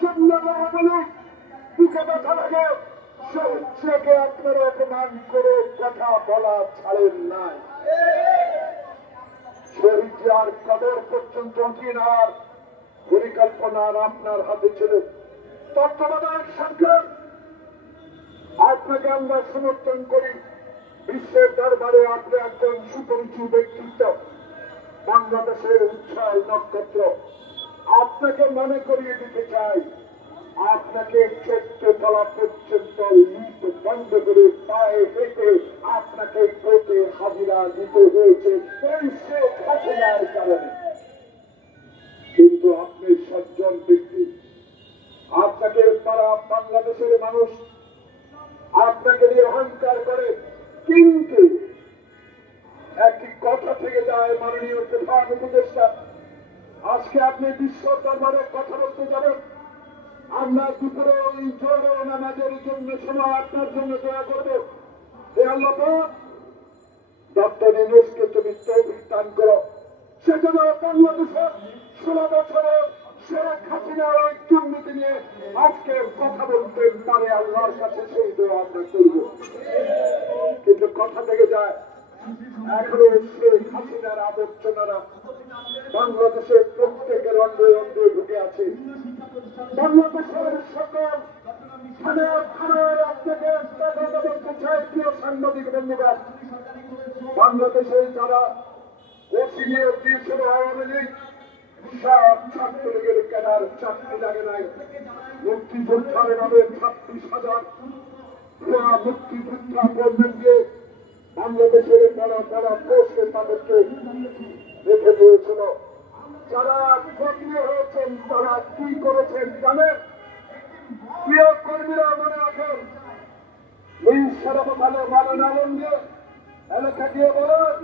জন্য বলে বুকে ব্যথা লাগে, শহীদকে আপনারা অপমান করে কথা বলা ছাড়েন নাই। শহীদ আর কবর পর্যন্ত কেনার পরিকল্পনা আপনার হাতে ছিল। তত্ত্বাবধায়ক সরকার, আপনাকে আমরা সমর্থন করি। বিশ্বের দরবারে আপনি একজন সুপরিচিত ব্যক্তিত্ব, বাংলাদেশের উজ্জ্বল নক্ষত্র। আপনাকে মনে করিয়ে দিতে চাই, আপনাকে 14 তলা পর্যন্ত লিফট বন্ধ করে পায়ে হেঁটে আপনাকে কোর্টে হাজিরা দিতে হয়েছে এই শেখ হাসিনার কারণে। কিন্তু আপনি সজ্জন ব্যক্তি, আপনাকে তারা বাংলাদেশের মানুষ আপনাকে নিয়ে অহংকার করে। কিন্তু একটি কথা থেকে যায়, মাননীয় প্রধান উপদেষ্টা, আজকে আপনি বিশ্ব দরবারে কথা বলতে যাবেন। আমরা দুপুরে ওই জোর নামাজের জন্য সময় আপনার জন্য দোয়া করব। হে আল্লাহ, ডক্টর ইউনূসকে তুমি তৌফিক দান করো, সেজন্য বাংলাদেশের 16 বছরে শেখ হাসিনার ওই দুর্নীতি নিয়ে আজকে কথা বলতে পারে। আল্লাহর কাছে সেই দোয়া আমরা করব। কিন্তু কথা থেকে যায়, এখনো শেখ হাসিনার আবর্জনারা বাংলাদেশের প্রত্যেকের অঙ্গে অঙ্গে ঢুকে আছে। বাংলাদেশের সকল আপনাকে বলতে চাই, প্রিয় সাংবাদিক বন্ধুগণ, বাংলাদেশে যারা ওসি নিয়োগ দিয়েছিল আওয়ামী লীগ, সব ছাত্রলীগের কেনার চাকরি লাগে নাই। মুক্তিযোদ্ধার নামে 26,000 মুক্তিযোদ্ধা কর্মী দিয়ে বাংলাদেশের বড় বড় পোস্টে তাদেরকে রেখে দিয়েছিল। যারা সক্রিয় হয়েছেন তারা কি করেছেন জানেন? প্রিয় কর্মীরা মনে রাখেন, ভালো ভালো নালন্দে এলাকা দিয়ে বলেন,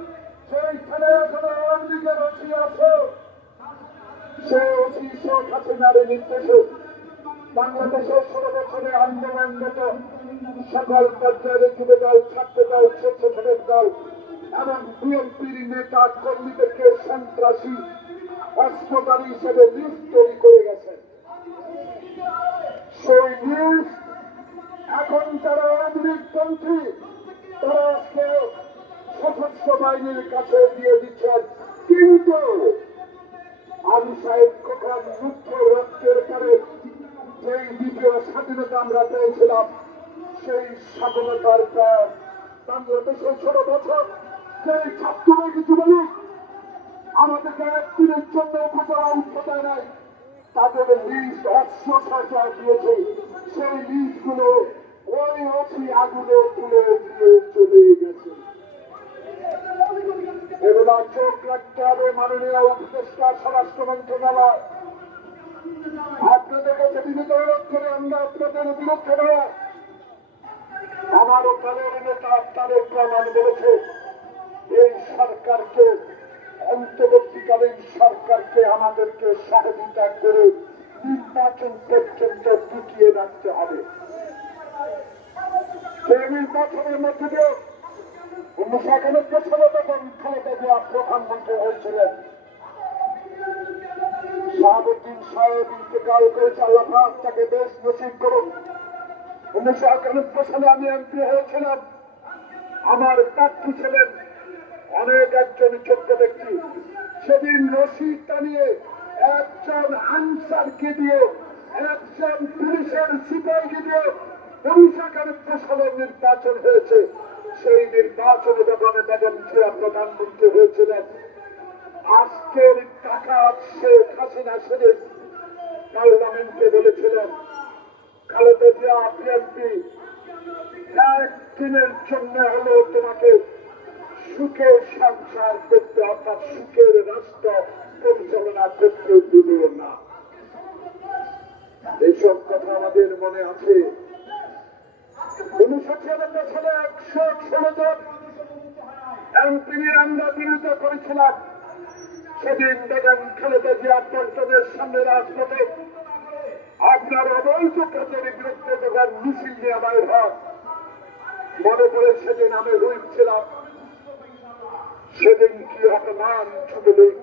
সেইখানে এখনো আওয়ামী লীগের ওসি আছে। সে ওসি শেখ হাসিনার নির্দেশে বাংলাদেশের 16 বছরে আন্দোলনরত সকল পর্যায়ের যুব দল, ছাত্র দল, স্বেচ্ছাসেবক দল এবং বিএনপির নেতা কর্মীদেরকে সন্ত্রাসী অস্ত্রধারী হিসেবে লিস্ট তৈরি করে গেছেন। সেই লিস্ট এখন যারা আওয়ামী লীগপন্থী তারা আজকে সশস্ত্র বাহিনীর কাছে দিয়ে দিচ্ছেন। কিন্তু আবু সাহেব কখন মুখ্য রক্তের পরে যেই দ্বিতীয় স্বাধীনতা আমরা পেয়েছিলাম, সেই স্বাধীনতার পর বাংলাদেশের 16 বছর সেই ছাত্রলীগ যুবলীগ আমাদেরকে একদিনের জন্য উপজেলা উঠতে দেয় নাই। তাদের লিস্ট অস্ত্র দিয়েছে। সেই লিস্টগুলো ওই ওসি আগুনে তুলে দিয়ে চলে গেছে। এগুলো চোখ রাখতে হবে মাননীয় উপদেষ্টা স্বরাষ্ট্র মন্ত্রণালয়। আপনাদের কাছে বিনীত অনুরোধ করে আমরা আপনাদের বিরুদ্ধে নয়। আমারও দলের নেতা তারেক রহমান বলেছে, এই সরকারকে, অন্তর্বর্তীকালীন সরকারকে আমাদেরকে সহযোগিতা করে নির্বাচন পর্যন্ত টিকিয়ে রাখতে হবে। সেই নির্বাচনের মধ্যে দিয়ে 1991 সালে যখন খালেদা জিয়া প্রধানমন্ত্রী হয়েছিলেন, শাহাবুদ্দিন সাহেব ইন্তেকাল করেছে, আল্লাহ পাক তাকে বেশ নসিব করুন। 1991 সালে আমি এমপি হয়েছিলাম। আমার প্রার্থী ছিলেন একজন যোগ্য ব্যক্তি। সেদিন রশি টানিয়ে একজন আনসারকে দিয়ে, একজন পুলিশের সিপাহীকে দিয়ে 1991 সালে নির্বাচন হয়েছে। সেই নির্বাচনে যখন বেগম জিয়া প্রধানমন্ত্রী হয়েছিলেন, আজকের টাকা শেখ হাসিনা সেদিন পার্লামেন্টে বলেছিলেন, খালেদা জিয়া বিএনপি একদিনের জন্য হলেও তোমাকে সুখের সংসার করতে, অর্থাৎ সুখের রাষ্ট্র পরিচালনা করতে দিব না। এইসব কথা আমাদের মনে আছে। 1996 সালে 116 জন এমপি আমরা বিরোধিতা করেছিলাম। সেদিন বেগম খালেদা জিয়া পল্টনের সামনে রাজপথে আপনার অবৈধ কাজের বিরুদ্ধে যখন মিছিল নিয়ে বাইর হয়, মনে পড়ে সেদিন আমি হুইপ ছিলাম। সেদিন কি অপমান যুবলীগ